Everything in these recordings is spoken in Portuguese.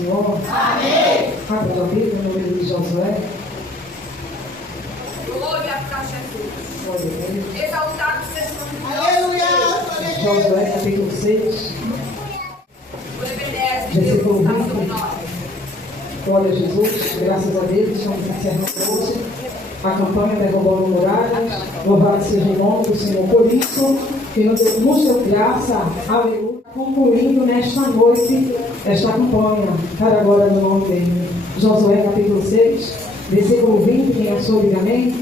Senhor. Amém. Abra a Bíblia no livro de Josué. Glória a Jesus. Glória a Deus. Exaltado seja o nome de Deus. Josué, capítulo 6. Versículo 20. Glória a Jesus. Graças a Deus. Estamos encerrando hoje a campanha Derrubando Muralhas. Louvado seja o nome do Senhor por isso, que nos deu graça, aleluia, concluindo nesta noite esta campanha, para a glória do nome dele. Josué capítulo 6, versículo 20, quem achou, diga amém.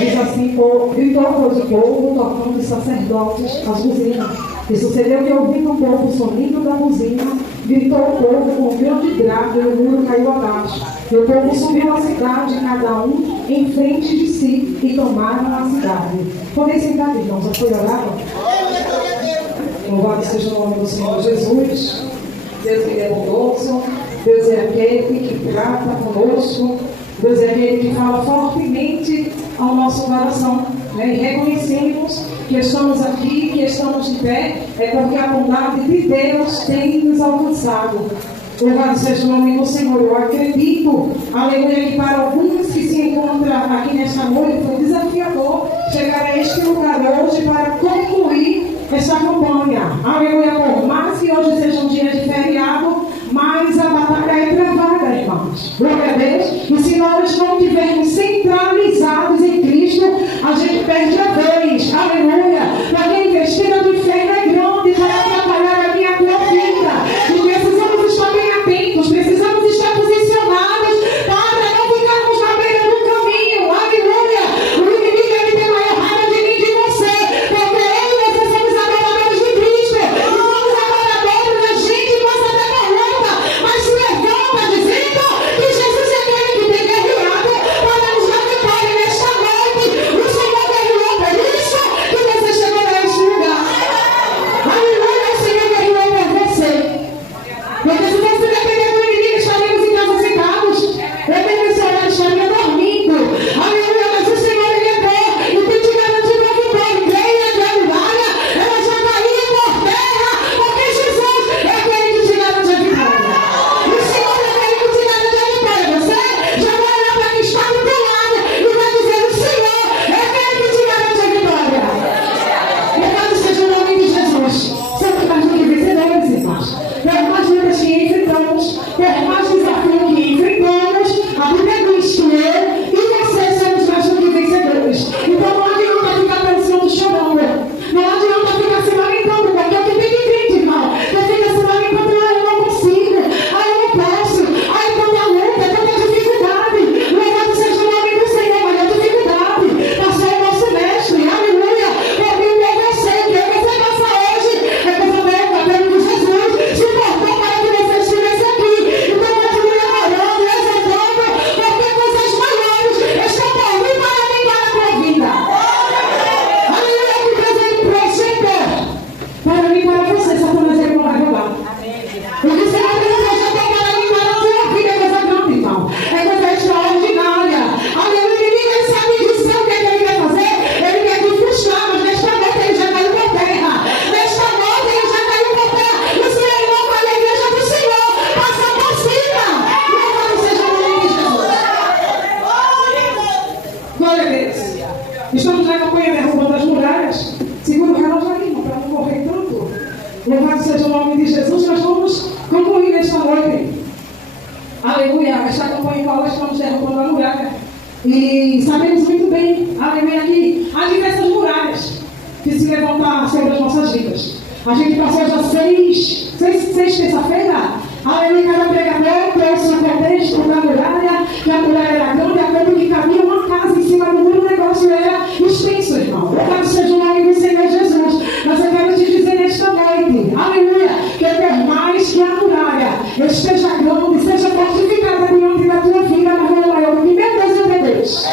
Diz assim: gritou todo o povo, tocando os sacerdotes as buzinas. E sucedeu que, ouvindo o povo o sonido da buzina, gritou o povo com grande grado, e o muro caiu abaixo. E o povo subiu à cidade, cada um em frente de si, e tomaram a cidade. Podem sentar, irmãos, já foi orado? Louvado seja o nome do Senhor Jesus. Deus é bondoso, Deus é aquele que trata conosco, Deus é aquele que fala fortemente ao nosso coração, né? E reconhecemos que estamos aqui, que estamos de pé, é porque a bondade de Deus tem nos alcançado. Louvado seja o nome do Senhor. Eu acredito, aleluia, que para alguns que se encontram aqui nesta noite foi desafiador chegar a este lugar hoje para concluir esta campanha. Aleluia, por mais que hoje seja um dia de feriado, mas a batalha é travada, irmãos. Glória a Deus. E se nós não estivermos centralizados em Cristo, a gente perde a vez. Aleluia. Porque a investida do inferno é grande para atrapalhar a minha tua vida. E precisamos estar bem atentos, precisamos estar posicionados para não ficarmos na beira do caminho. Aleluia. O inimigo ele tem maior raiva de mim e de você, porque eu e você somos adoradores de Cristo. E somos adoradores, a gente passa até por luta, mas se levanta dizendo que Jesus é aquele que tem guerreado para nos dar vitória nesta noite. O Senhor guerreou por isso que você chegou a este lugar. Aleluia, o Senhor guerreou por você. Porque se você depender do inimigo, estaremos em casa sentados. Eu tenho esse horário, estaria dormindo. Aleluia, mas o Senhor ele é bom e tem te garantido a vitória. Creia que a muralha, ela já caiu por terra, porque Jesus é aquele que te garante a vitória. O Senhor é aquele que te garante a vitória. Você já vai olhar para quem está do teu lado e vai dizer: o Senhor é aquele que te garante a vitória. Louvado seja o nome de Jesus. Sempre mais do que vencedores, irmãos. Por mais lutas que enfrentamos, por mais desafios que enfrentamos, a Bíblia diz que eu e você somos mais do que vencedores. Então não adianta ficar pensando, chorando. Não adianta ficar se lamentando, porque o que tem de crente, irmão? Eu fico se lamentando: eu não consigo, eu não posso, tanta luta, tanta dificuldade. Louvado seja o nome do Senhor, mas a dificuldade passou o nosso mestre, aleluia. Porque o que eu sei, que você passa hoje, é coisa dela, pelo que Jesus se portou para que você estivesse aqui. Então continue adorando, exaltando, porque coisas maiores estão por vir para mim, para a tua vida. Aleluia, que presente prosseguir para mim, para você, Satanás, ele não vai roubar. O que o Senhor tem projetado para mim, para a tua vida, é coisa grande, irmão. É coisa extraordinária. Aleluia, ninguém sabe disso, o que ele quer fazer. Ele quer te frustrar, mas nesta noite ele já caiu por terra. Nesta noite ele já caiu por terra. O Senhor não vai à igreja do Senhor, passa por cima. Louvado seja o nome de Jesus. Glória a Deus. Estamos na campanha Derrubando as Muralhas. Segura o relógio aí, irmão, para não correr tanto. Louvado seja o nome de Jesus. Nós vamos concluir nesta noite. Aleluia. Esta campanha em qual estamos derrubando a muralha. E sabemos muito bem, aleluia, que há diversas muralhas que se levantam sobre as nossas vidas. A gente passou já seis terça-feira. Aleluia, cada pregador trouxe o contexto da muralha, que a muralha era grande, a ponto que cabia uma casa em cima do muro, o negócio era extenso, irmão. Louvado seja o nome do Senhor Jesus. Mas eu quero te dizer nesta noite, aleluia, que por mais que a muralha esteja grande, seja fortificada diante da tua vida, mas não é maior do que meu Deus e meu Deus.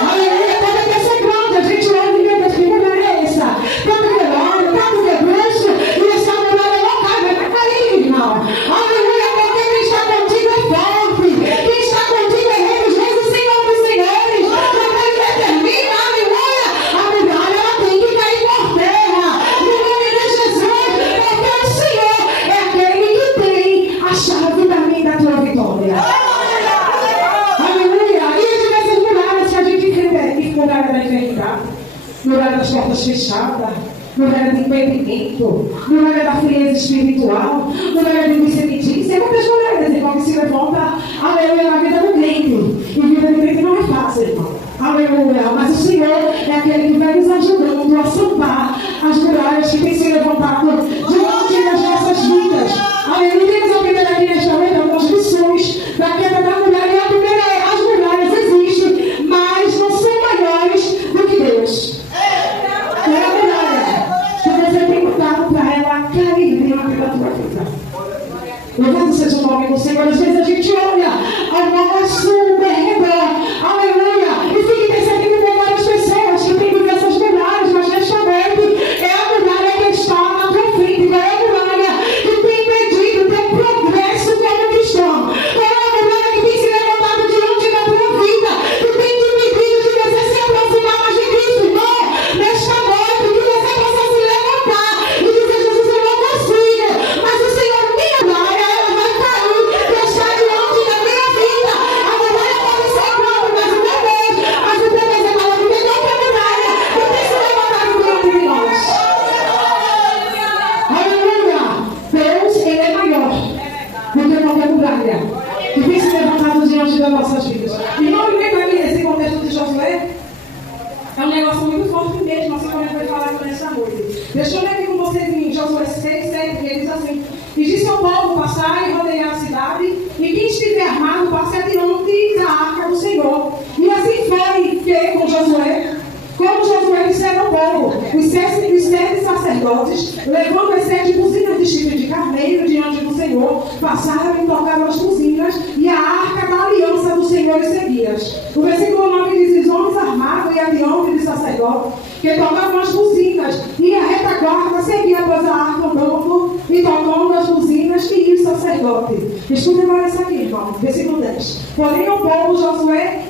Aleluia, pode até ser grande, a gente olha e meu Deus, que muralha é essa? Tanto que olha, tanto que bruxo, e essa muralha não cai, vai cair, irmão. Aleluia, porque quem está contigo é forte, quem está contigo é Rei dos Reis, o Senhor dos Senhores. Quando ele determina, aleluia, a muralha ela tem que cair por terra, no nome de Jesus, porque o Senhor é aquele que tem a chave da vida não era de impedimento, não era da frieza espiritual, não era de dissemitícia. Muitas mulheres, irmão, que se levanta, aleluia, na vida do crente. E vida de crente não é fácil, irmão. Aleluia. Mas o Senhor é aquele que vai nos ajudando a salvar as muralhas que têm se levantado diante das nossas vidas. Aleluia. Temos a primeira aqui nesta noite algumas lições da queda da muralha. E a primeira é: as muralhas existem, mas não são maiores do que Deus. É a muralha que você tem lutado para ela cair dentro da tua vida. Louvado seja o nome do Senhor. Às vezes a gente olha ao nosso derredor, aleluia, e fica percebendo com várias pessoas que têm diversas muralhas, mas nesta noite é a muralha que está na tua frente, é a muralha que tem impedido o teu progresso como cristão, é a muralha que tem se levantado diante da tua vida, que tem te impedido de você se aproximar mais de Cristo. Irmão, nesta noite, que você possa se levantar e dizer: Jesus, eu não consigo, mas o Senhor me muralha, ela vai cair, e está diante da minha vida. A muralha pode ser própria, mas o meu Deus, mas o teu Deus é maior do que qualquer muralha que tem se levantado diante de nós. Aleluia! Deus, Ele é maior do que qualquer muralha que tem se levantado diante das nossas vidas. Irmão, e vem aqui nesse contexto de Josué. É um negócio muito forte mesmo, assim como ele vai falar nessa noite. Deixa eu ler aqui com vocês em Josué 6, 7, que ele diz assim: e disse ao povo passar e rodear a cidade, e quem estiver armado passe adiante da arca do Senhor. E assim foi que com Josué, como Josué dissera ao povo, os sete sacerdotes, levando as 7 buzinas de chifre de carneiro diante do Senhor, passaram e tocaram as buzinas, e a arca da aliança do Senhor e seguias. O versículo 9 diz: os homens armados e adiante de sacerdotes, que tocavam as buzinas, e a retaguarda seguia após a arca andando e tocando as buzinas, e ia o sacerdote. Escuta agora isso aqui, irmão, versículo 10. Porém ao povo Josué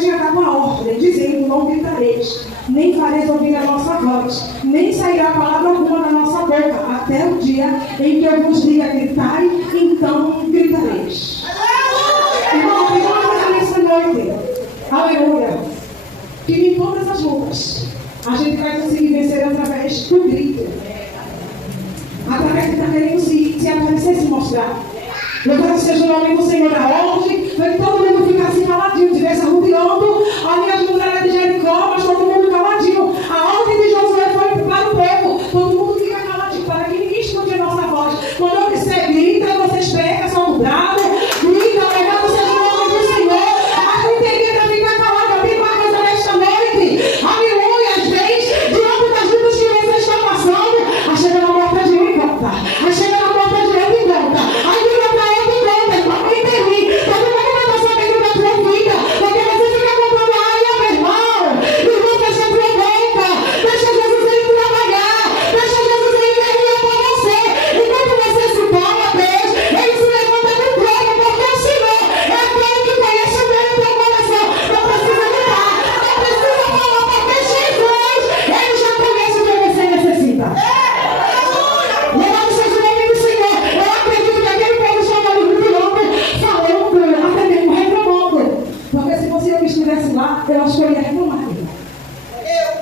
tinha dado a ordem, dizendo: não gritareis, nem fareis ouvir a nossa voz, nem sairá palavra alguma da nossa boca, até o dia em que eu vos diga gritai, então gritareis. Irmão, tem uma coisa nessa noite, aleluia, que em todas as lutas a gente vai conseguir vencer através do grito, através de estar querendo se aparecer, se mostrar. Louvado seja o nome do Senhor. A ordem foi que todo mundo ficasse caladinho, tivesse arrudeando ali as muralhas de Jericó, mas todo mundo caladinho. A ordem de Josué foi para o povo: todo mundo fica caladinho, para que ninguém escute a nossa voz. Quando eu disser grita, vocês pegam, são bravos, grita, louvado seja o nome do Senhor. Mas não tem que ficar calado. Tem uma coisa nesta noite, aleluia. Às vezes, diante das lutas que você está passando, a chega na porta de um e volta, a chega na porta de outro e volta. Eu acho que eu ia reclamar.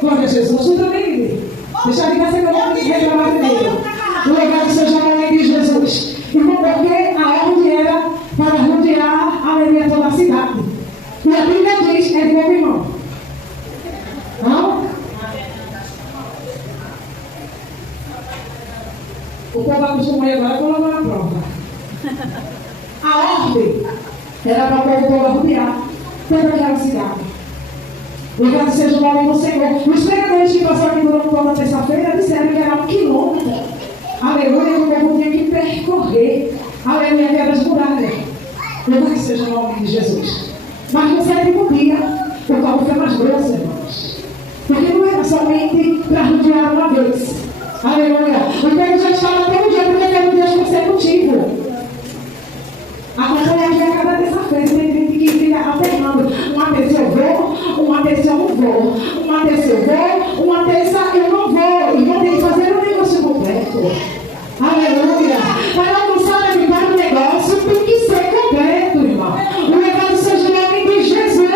Glória a Jesus, tu também. Deixa eu ligar, você que eu vou reclamar primeiro. Louvado seja o nome de Jesus. Irmão, porque a ordem era para rodear a aleluia toda a cidade. E a Bíblia diz: é de meu irmão. Não? O povo acostumou agora colocar na prova. A ordem era para o povo todo rodear toda aquela cidade. Louvado seja o nome do Senhor. Os pregadores que passaram aqui durante toda a terça-feira disseram que era 1 quilômetro. Aleluia, que o povo tinha que percorrer. Aleluia, aquelas muralhas. Louvado seja o nome de Jesus. Mas no sétimo dia, o cabo foi mais grosso, irmãos. Porque não era somente para rodear uma vez. Aleluia. O povo já estava até um dia, porque era um dia consecutivo. Acompanha aqui a cada terça-feira. Tem gente que fica alternando. Uma terça eu vou, uma terça eu não vou. Uma terça eu vou, uma terça eu não vou. E vou ter que fazer um negócio completo. Aleluia. Para alcançar a vitória do negócio, tem que ser completo, irmão. O negócio seja o nome de Jesus.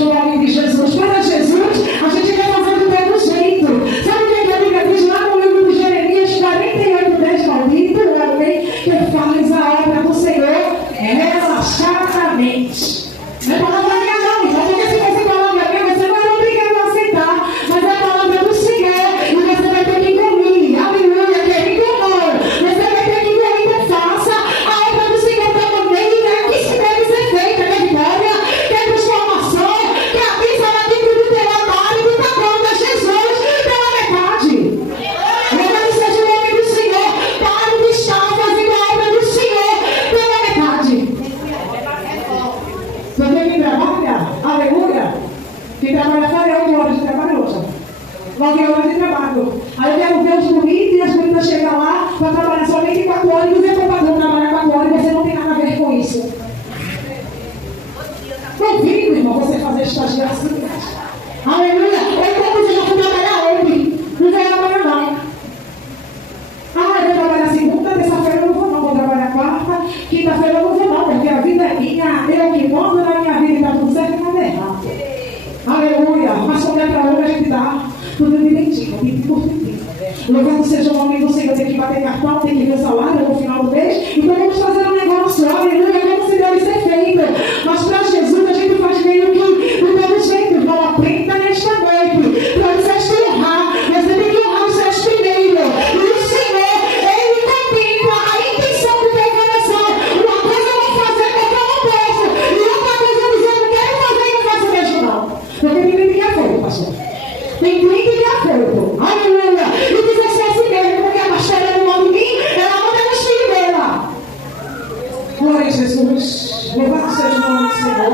seja o nome de Jesus. Para Jesus, a gente quer fazer do mesmo jeito. Sabe o que a Bíblia diz lá no livro de Jeremias 48, 10, maldito o homem que faz a obra do Senhor relaxadamente. Não é palavra minha não, irmão, porque se você palavra minha, você não é obrigado a aceitar, mas é a palavra do Senhor, e você vai ter que engolir, aleluia, querido amor, você vai ter que engolir com força a obra do Senhor da maneira que se deve ser feita, que é vitória, que é transformação, que a pizza lá dentro do teu armário, que está pronta, Jesus, pela metade. Louvado seja o nome do Senhor, para de estar fazendo a obra do Senhor pela metade. Porque quem trabalha, aleluia, quem trabalha fora 8 horas de trabalho hoje. 9 horas de trabalho. Aí eu quero ver os bonitos e as bonitas chegam lá para trabalhar somente 4 horas e dizer para o patrão trabalhar 4 horas e você não tem nada a ver com isso. Duvido, irmão, você fazer estagiário assim. Aleluia. Ou então você já foi trabalhar ontem. Não vai trabalhar não. Ah, eu vou trabalhar segunda, terça-feira eu não vou não. Vou trabalhar quarta, quinta-feira eu não vou não. Porque a vida é minha. Eu que mando na minha vida e está tudo certo e nada errado. Aleluia. Mas quando é para outra a gente dá tudo direitinho, pinto por pintinho. Louvado seja o nome do Senhor. Tem que bater cartão, tem que ver o salário no final do mês. Então vamos fazer um negócio. Aleluia. Como se deve ser feito. Mas para Jesus a gente faz meio que do mesmo jeito. Então aprenda nesta noite. Para você se honrar. Você tem que honrar os seus primeiro. E o Senhor, Ele contempla a intenção do teu coração. Uma coisa eu vou fazer porque eu não posso. E outra coisa eu dizer, eu não quero fazer e não faço mesmo não. Porque tem cliente que é fogo, pastor. Tem cliente que é fogo. Aleluia. E diz assim mesmo, porque a pastora não manda em mim, ela manda nos filhos dela. Glória a Jesus. Louvado seja o nome do Senhor.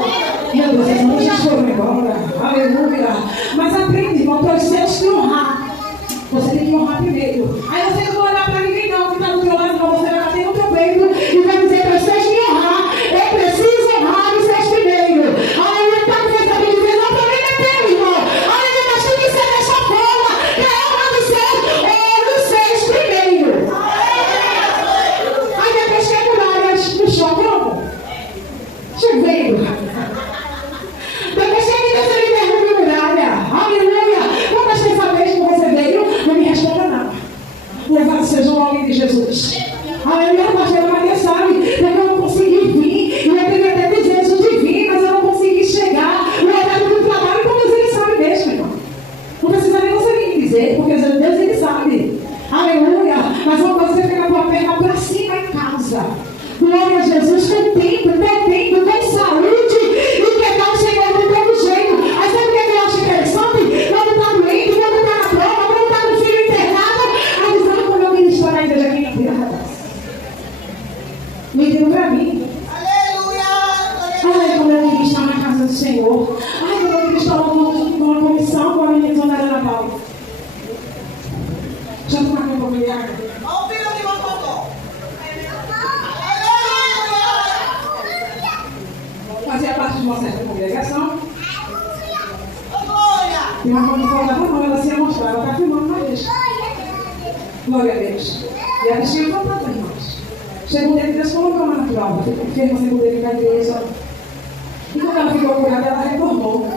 Meu Deus, as mãos já foram embora. Aleluia. Mas aprende, irmão, para os seus que honrar. Você tem que honrar primeiro. Aí você não vai olhar para ninguém não, que está do teu lado, não. Você vai bater no teu peito e vai dizer para os seus que honrar. Eu preciso honrar os seus primeiro. Aleluia. Então você sabe dizer, não, problema é teu, irmão. Aleluia, mas tem que ser dessa forma. Que é honra dos seus, os seus primeiro. Aí depois que é muralhas no chão, chovendo. Depois que a Deus ele derruba muralha. Aleluia. Quantas vezes que você veio, não me responda nada. Louvado seja o nome de Jesus. Aleluia, pastor Maria sabe. Porque eu não consegui vir. E eu tenho até desejo de vir, mas eu não consegui chegar. O horário do trabalho, então Deus ele sabe mesmo, irmão. Não precisa nem você vir dizer, porque Deus ele sabe. Aleluia. Mas uma coisa é você pegar a tua perna para cima em casa. Glória a Jesus, com tempo, com saúde, e pegar o Senhor do teu jeito. Aí sabe o que eu acho interessante? Quando está doente, quando está na prova, quando está no filho internado, aí diz, como eu ministro na igreja aqui na pirata. Me deu para mim. Ai, como eu ministro na casa do Senhor. Ai, como eu ministro numa comissão com a minha zona de Natal. Já estou na minha familiar. Fazia parte de uma certa congregação. E uma quando falava, não, ela se ia mostrar, ela está filmando na igreja. Glória a Deus. E a bichinha contava, irmãos. Chegou um dia que Deus colocou uma natural, enferma sem poder ficar na igreja. E quando ela ficou curada, ela retornou.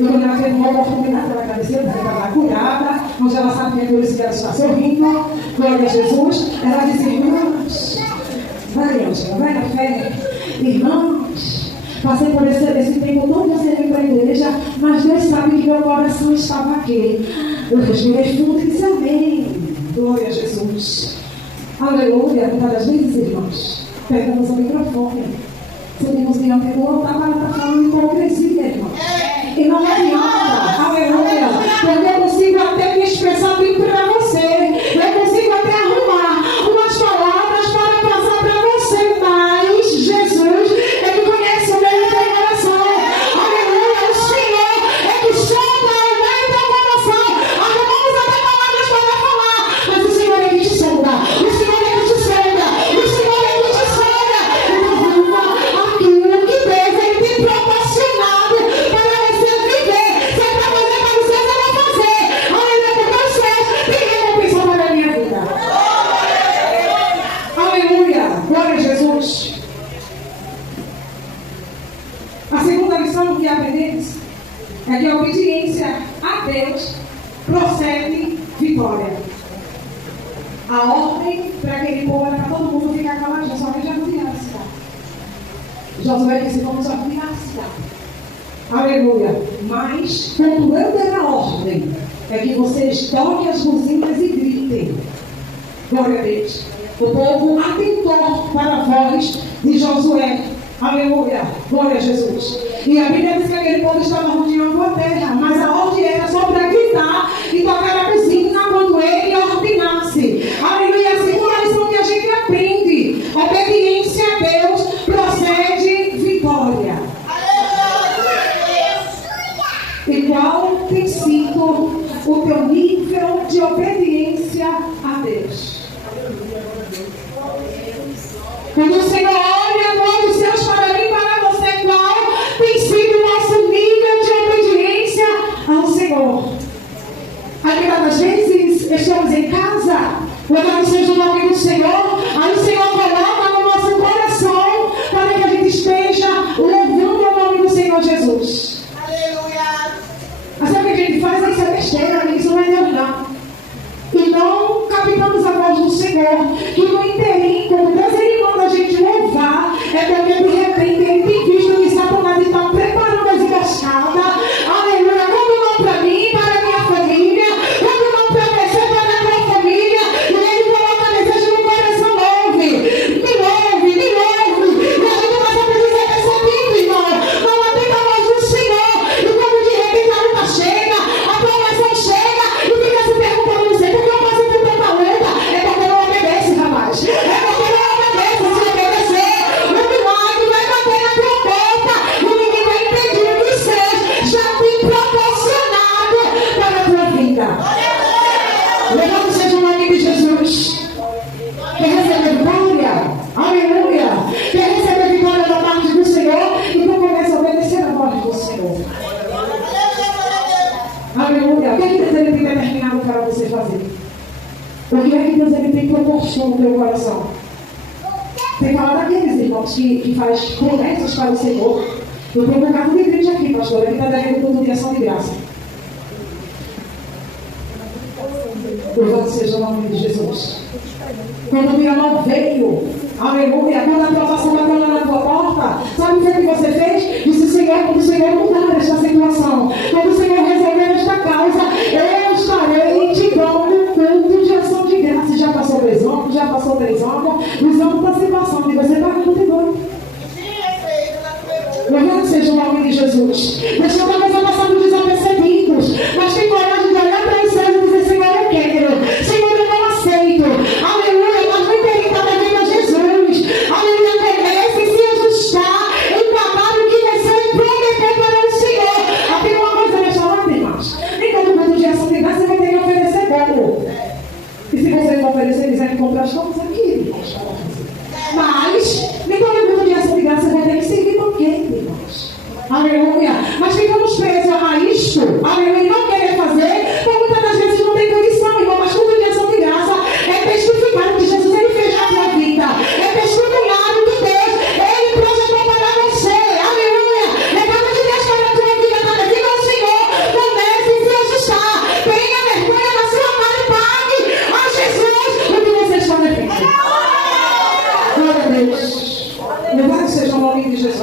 E quando ela teve uma oportunidade, ela agradeceu, porque ela estava curada, onde ela sabia que Deus está sorrindo. Glória a Jesus. Ela disse, irmãos, vai, Ângela, vai na fé. Irmãos, passei por esse tempo todo sem ir para a igreja, mas Deus sabe que meu coração estava aqui. Eu respirei fundo e disse amém. Glória a Jesus. Aleluia. Muitas das vezes, irmãos, pegamos o microfone. Seguimos diante do altar, ela está falando hipocrisia, irmão. E não adianta. Aleluia. Porque eu consigo até me expressar bem para você. Eu consigo até arrumar umas palavras para passar para você, mas Jesus, Ele conhece o meu coração. Aleluia. O Senhor é que sonda o meu coração. Arrumamos até palavras para falar, mas o Senhor é que te sonda. O Senhor é que te sonda. O Senhor é que te sonda. Então, aquilo que Deus Ele tem proporcionado para você viver. Se é para fazer para os seus, eu vou fazer. Aleluia, porque os seus têm recompensa para a minha vida. Aleluia, glória a Jesus. A segunda lição que aprendemos é que a obediência a Deus procede vitória. A ordem para aquele povo era para todo mundo ficar caladinho, somente já não tinha cidade. Josué disse: vamos arruinar a cidade. Aleluia. Mas, quando eu der a ordem, é que vocês toquem as buzinas e gritem. Glória a Deus. O povo atentou para a voz de Josué. Aleluia. Glória a Jesus. E a Bíblia diz que aquele povo estava rodeando a terra, mas a ordem era só para gritar e tocar a buzina quando ele ordenasse. Aleluia. A segunda lição que a gente aprende: obediência a Deus procede vitória. E qual tem sido o teu nível de obediência a Deus? Quando o Senhor olha todos os seus para mim, para você, qual tem sido o nosso nível de obediência ao Senhor? Algumas vezes estamos em casa, louvado seja o nome do Senhor, aí o Senhor coloca no nosso coração para que a gente esteja louvando o nome do Senhor Jesus. Mas sabe o que a gente faz? Isso é besteira, isso não é Deus não. E não captamos a voz do Senhor, que no interim, quando Deus ele manda a gente louvar, é porque de repente ele tem visto que Satanás está preparando as emboscadas. Aleluia, quando não para mim, para a minha família, quando não para você, para a tua família, e ele coloca desejo no coração, louve, me louve, me louve. E a gente vai saber dizer que é sentido, irmão. Não atenda a voz do Senhor. E quando de repente a luta chega, a provação chega, e fica se perguntando, não sei por que eu passo por tanta luta. É porque não obedece, rapaz. É porque não obedece. Se obedecer, o milagre vai bater na tua porta. E ninguém vai impedir o que seja já tem proporcionado para a tua vida. Louvado seja o nome de Jesus. Quer receber vitória? Aleluia. Quer receber vitória da parte do Senhor? Então comece a obedecer a voz do Senhor. Aleluia. O que é que Deus ele tem determinado para você fazer? O que é que Deus ele tem proposto no teu coração? Tem falado daqueles irmãos que faz promessas para o Senhor. Eu tenho um bocado de igreja aqui, pastor. Ele está devendo culto de ação de graça. Louvado seja o nome de Jesus. Quando o Miramão veio, aleluia, quando a provação bateu lá na tua porta, sabe o que você fez? Disse: Senhor, quando o Senhor mudar esta situação, quando o Senhor resolver esta causa, eu estarei te dando culto de ação de graça. Já passou 2 anos, já passou 3 anos, os anos estão se passando e você está continuando. Louvado seja o nome de Jesus. Deixa eu talvez passando desapercebidos, mas tem coragem de olhar para os céus e dizer: Senhor, eu quero. Senhor, eu não aceito. Aleluia, mas não tem que estar devendo a Jesus. Aleluia, comece a se ajustar em pagar o que você prometeu para o Senhor. Aqui uma coisa nesta hora, irmãos. Nem todo mundo de ação de graça você vai ter que oferecer bolo. E se você não oferecer, quiser comprar, estamos aqui, irmãos. Mas, nem todo mundo de ação de graça você vai ter que servir banquete, irmãos. Aleluia. Mas ficamos presos a isto. Aleluia. E não querer fazer, porque muitas das vezes não tem condição, irmão. Mas tudo de ação de graça é testificar o que Jesus ele fez na tua vida. É testemunhar o que Deus ele projetou para você. Aleluia. É cada de Deus para a tua vida, cada dia ao Senhor. Comece a se ajustar. Tenha vergonha na sua cara e pague a Jesus o que você está devendo. Glória a Deus. Louvado seja o nome de Jesus.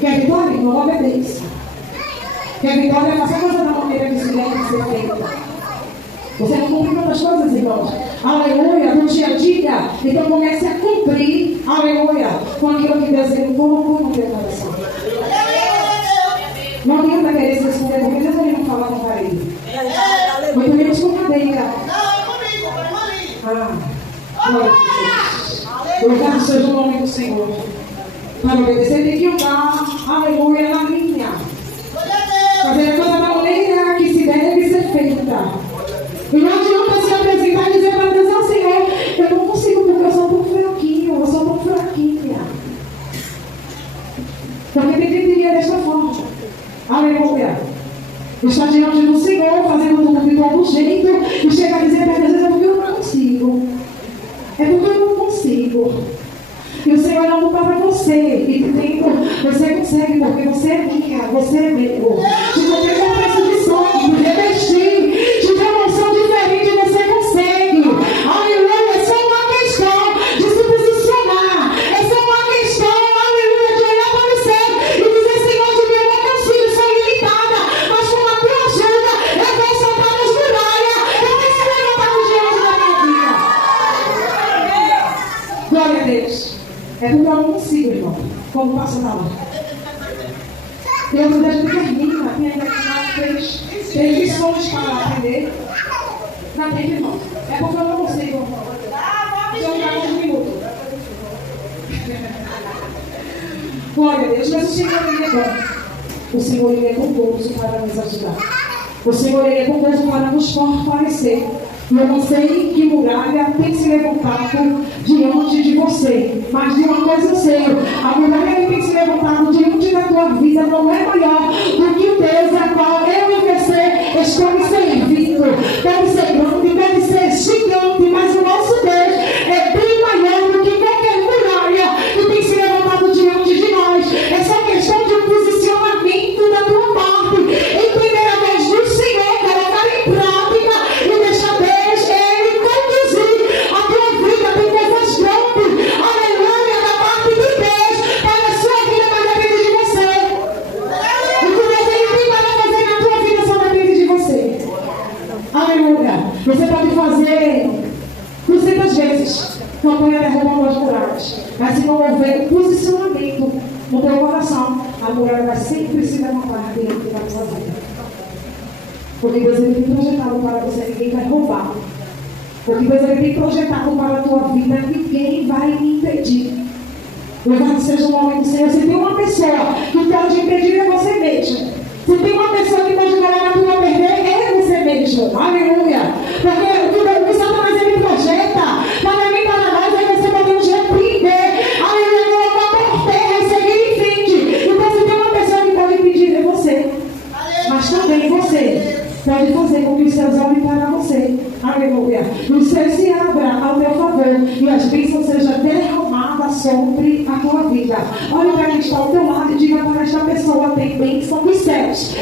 Quer vitória? Não obedeça. Quer vitória? Faça a coisa da maneira que se deve ser feita. Você não cumpre tantas coisas, irmãos. Aleluia, no dia a dia. Então comece a cumprir, aleluia, com aquilo que Deus ele colocou no teu coração. Não adianta querer se esconder, porque Deus ele não fala com carinho. Muito menos com cadeira. Glória a Deus. Louvado seja o nome do Senhor. Para obedecer tem que andar, aleluia, na linha. Fazer a coisa da maneira que se deve ser feita. E não adianta se apresentar e dizer para Deus: Senhor, eu não consigo porque eu sou tão fraquinho, eu sou tão fraquinha. Porque tem que dizer desta forma. Aleluia. Está diante do Senhor, fazendo tudo de todo jeito, e chega a dizer para Deus: é porque eu não consigo. É porque eu não consigo. E o Senhor não luta para você. E dentro, você consegue, porque você é minha, você é meu. Se você É porque eu não consigo, irmão, como passa na hora. Deus me determina, tem ainda que tem lições para aprender. Não tem, irmão. É porque eu não consigo. Deixa eu ficar um minuto. Glória a Deus, mas o Senhor ele é bom. O Senhor ele é bondoso para nos ajudar. O Senhor ele é bondoso para nos fortalecer. E eu não sei que muralha tem se levantado diante de você, mas de uma coisa eu sei: a muralha que tem se levantado diante da tua vida não é maior do que o Deus a qual eu e você estamos servindo. Deve ser grande, deve ser gigante, mas o nosso Deus é bem maior do que qualquer muralha que tem se levantado diante de nós. É só questão de um posicionamento da tua parte, entender a voz do Senhor, colocar em prática e deixar Deus ele conduzir a tua vida. Tem coisas grandes, aleluia, da parte de Deus para a sua vida, mas depende de você. O que Deus ele tem para fazer na tua vida só depende de você. Aleluia. Você pode fazer 200 vezes campanha derrubando as muralhas, mas se não houver posicionamento no teu coração, a muralha vai sempre se levantar dentro da tua vida. Porque Deus ele tem projetado para você, ninguém vai roubar. Porque Deus ele tem projetado para a tua vida, ninguém vai impedir. Louvado seja o nome do Senhor. Se tem uma pessoa que pode impedir, é você mesmo. Se tem uma pessoa que pode colocar tudo a perder, é você mesmo. Aleluia. Porque o que Satanás ele projeta, para mim, para nós, é você podemos repreender. Aleluia, colocar por terra e seguir em frente. Então, se tem uma pessoa que pode impedir, é você. Mas também você pode fazer com que os seus olhem para você. Aleluia. E o céu se abra ao teu favor e as bênçãos sejam derramadas sobre a tua vida. Olha para quem está ao teu lado e diga para esta pessoa: tem bênção dos céus.